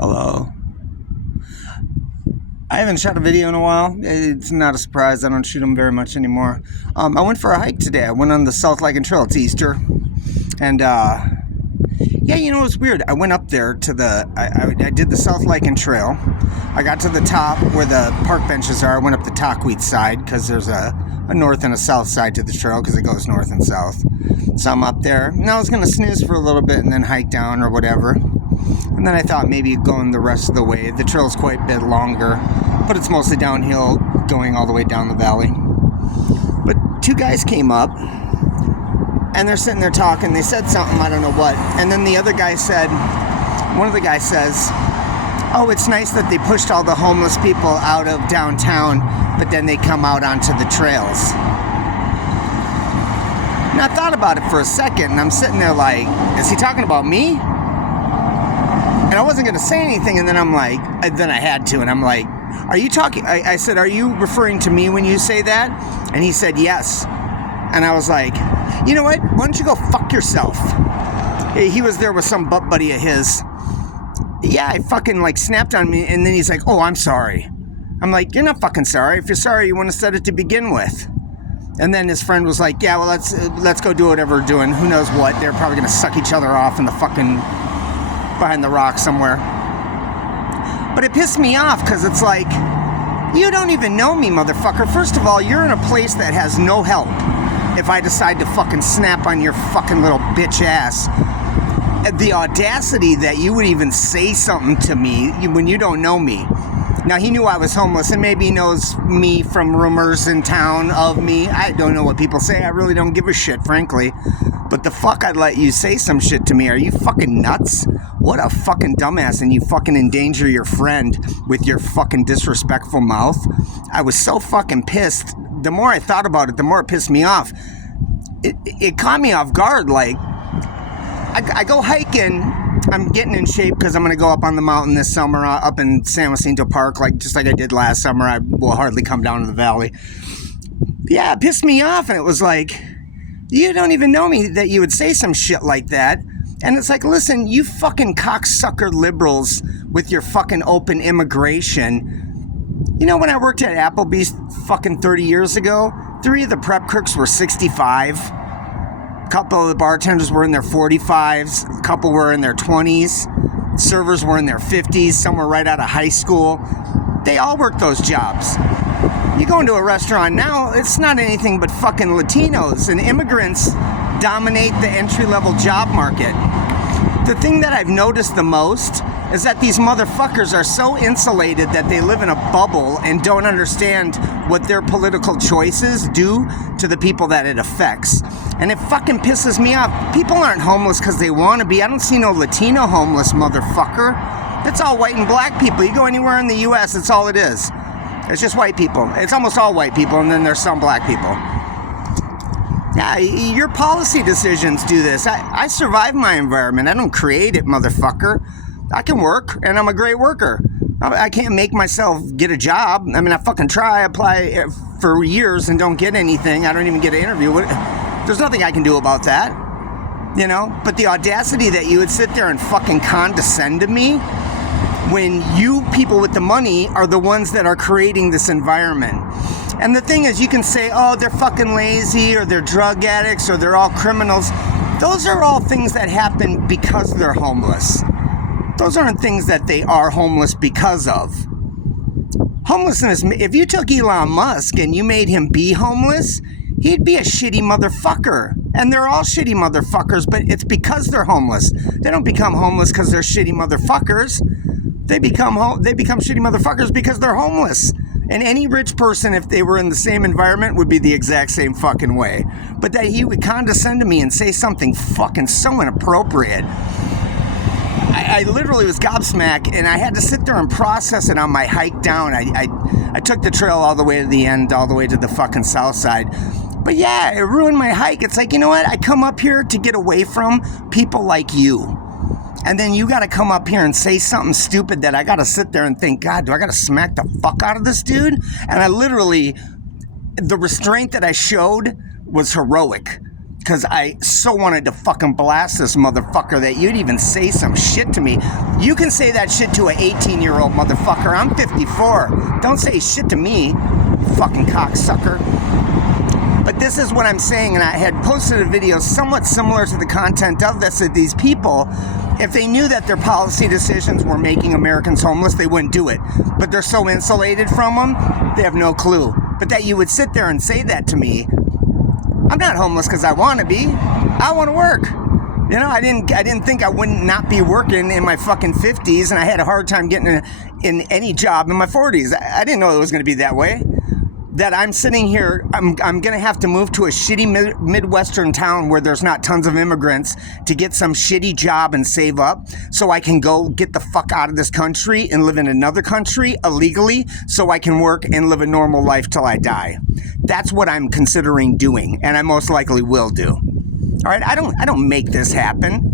Hello. I haven't shot a video in a while. It's not a surprise. I don't shoot them very much anymore. I went for a hike today. I went on the South Lycan Trail. It's Easter. And, yeah, you know, it's weird. I went up there to I did the South Lycan Trail. I got to the top where the park benches are. I went up the Tahquitz side because there's a north and a south side to the trail because it goes north and south. So I'm up there. And I was going to snooze for a little bit and then hike down or whatever. And then I thought maybe going the rest of the way. The trail's quite a bit longer, but it's mostly downhill going all the way down the valley. But two guys came up, and they're sitting there talking. They said something, I don't know what. And then the other guy said, one of the guys says, oh, it's nice that they pushed all the homeless people out of downtown, but then they come out onto the trails. And I thought about it for a second, and I'm sitting there like, is he talking about me? And I wasn't going to say anything, and then I'm like, then I had to, and I'm like, are you talking, I said, are you referring to me when you say that? And he said, yes. And I was like, you know what, why don't you go fuck yourself? He was there with some butt buddy of his. Yeah, I fucking like snapped on me, and then he's like, oh, I'm sorry. I'm like, you're not fucking sorry. If you're sorry, you wouldn't have said it to begin with. And then his friend was like, yeah, well, let's go do whatever we're doing. Who knows what? They're probably going to suck each other off in the fucking behind the rock somewhere. But it pissed me off because it's like, you don't even know me, motherfucker. First of all, you're in a place that has no help if I decide to fucking snap on your fucking little bitch ass. The audacity that you would even say something to me when you don't know me. Now, he knew I was homeless, and maybe he knows me from rumors in town of me. I don't know what people say. I really don't give a shit, frankly. But the fuck I'd let you say some shit to me. Are you fucking nuts? What a fucking dumbass, and you fucking endanger your friend with your fucking disrespectful mouth. I was so fucking pissed. The more I thought about it, the more it pissed me off. It caught me off guard. Like, I go hiking. I'm getting in shape because I'm going to go up on the mountain this summer, up in San Jacinto Park, just like I did last summer. I will hardly come down to the valley. Yeah, it pissed me off, and it was like, you don't even know me that you would say some shit like that. And it's like, listen, you fucking cocksucker liberals with your fucking open immigration. You know, when I worked at Applebee's fucking 30 years ago, 3 of the prep cooks were 65. A couple of the bartenders were in their 45s. A couple were in their 20s. Servers were in their 50s. Some were right out of high school. They all worked those jobs. You go into a restaurant now, it's not anything but fucking Latinos, and immigrants dominate the entry-level job market. The thing that I've noticed the most is that these motherfuckers are so insulated that they live in a bubble and don't understand what their political choices do to the people that it affects. And it fucking pisses me off. People aren't homeless because they want to be. I don't see no Latino homeless, motherfucker. It's all white and black people. You go anywhere in the U.S., it's all it is. It's just white people. It's almost all white people, and then there's some black people. Yeah, your policy decisions do this. I survive my environment. I don't create it, motherfucker. I can work, and I'm a great worker. I can't make myself get a job. I mean, I fucking try, apply for years and don't get anything. I don't even get an interview. There's nothing I can do about that, you know? But the audacity that you would sit there and fucking condescend to me when you people with the money are the ones that are creating this environment. And the thing is, you can say, oh, they're fucking lazy, or they're drug addicts, or they're all criminals. Those are all things that happen because they're homeless. Those aren't things that they are homeless because of. Homelessness, if you took Elon Musk and you made him be homeless, he'd be a shitty motherfucker. And they're all shitty motherfuckers, but it's because they're homeless. They don't become homeless because they're shitty motherfuckers. They become shitty motherfuckers because they're homeless. And any rich person, if they were in the same environment, would be the exact same fucking way. But that he would condescend to me and say something fucking so inappropriate. I literally was gobsmacked, and I had to sit there and process it on my hike down. I took the trail all the way to the end, all the way to the fucking south side. But yeah, it ruined my hike. It's like, you know what? I come up here to get away from people like you. And then you got to come up here and say something stupid that I got to sit there and think, God, do I got to smack the fuck out of this dude? And I literally, the restraint that I showed was heroic. because I so wanted to fucking blast this motherfucker that you'd even say some shit to me. You can say that shit to an 18-year-old motherfucker. I'm 54. Don't say shit to me, fucking cocksucker. But this is what I'm saying, and I had posted a video somewhat similar to the content of this, that these people, if they knew that their policy decisions were making Americans homeless, they wouldn't do it. But they're so insulated from them, they have no clue. But that you would sit there and say that to me, I'm not homeless because I want to be. I want to work. You know, I didn't think I wouldn't not be working in my fucking 50s, and I had a hard time getting in any job in my 40s. I didn't know it was going to be that way. That I'm sitting here, I'm going to have to move to a shitty Midwestern town where there's not tons of immigrants to get some shitty job and save up so I can go get the fuck out of this country and live in another country illegally so I can work and live a normal life till I die. That's what I'm considering doing, and I most likely will do. All right, I don't make this happen.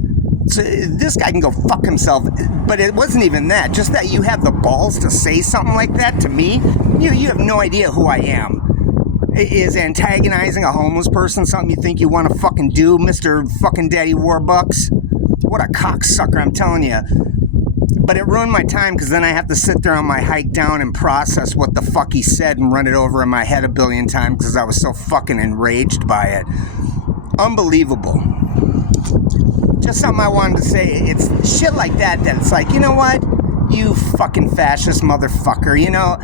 So this guy can go fuck himself. But it wasn't even that. Just that you have the balls to say something like that to me. You have no idea who I am. Is antagonizing a homeless person something you think you want to fucking do, Mr. fucking Daddy Warbucks? What a cocksucker, I'm telling you. But it ruined my time because then I have to sit there on my hike down and process what the fuck he said and run it over in my head a billion times because I was so fucking enraged by it. Unbelievable. Just something I wanted to say. It's shit like that it's like, you know what? You fucking fascist motherfucker. You know,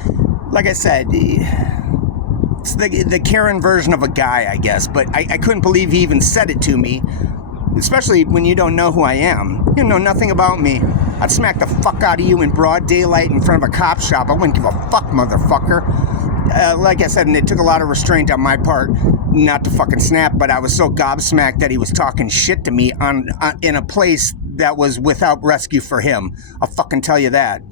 like I said, it's the Karen version of a guy, I guess. But I couldn't believe he even said it to me. Especially when you don't know who I am. You know nothing about me. I'd smack the fuck out of you in broad daylight in front of a cop shop. I wouldn't give a fuck, motherfucker. Like I said, and it took a lot of restraint on my part not to fucking snap, but I was so gobsmacked that he was talking shit to me in a place that was without rescue for him. I'll fucking tell you that.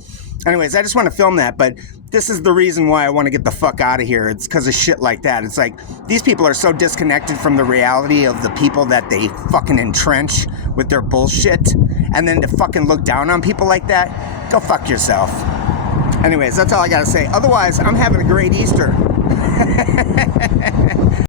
Anyways, I just want to film that, but this is the reason why I want to get the fuck out of here. It's because of shit like that. It's like, these people are so disconnected from the reality of the people that they fucking entrench with their bullshit, and then to fucking look down on people like that, go fuck yourself. Anyways, that's all I gotta say. Otherwise, I'm having a great Easter.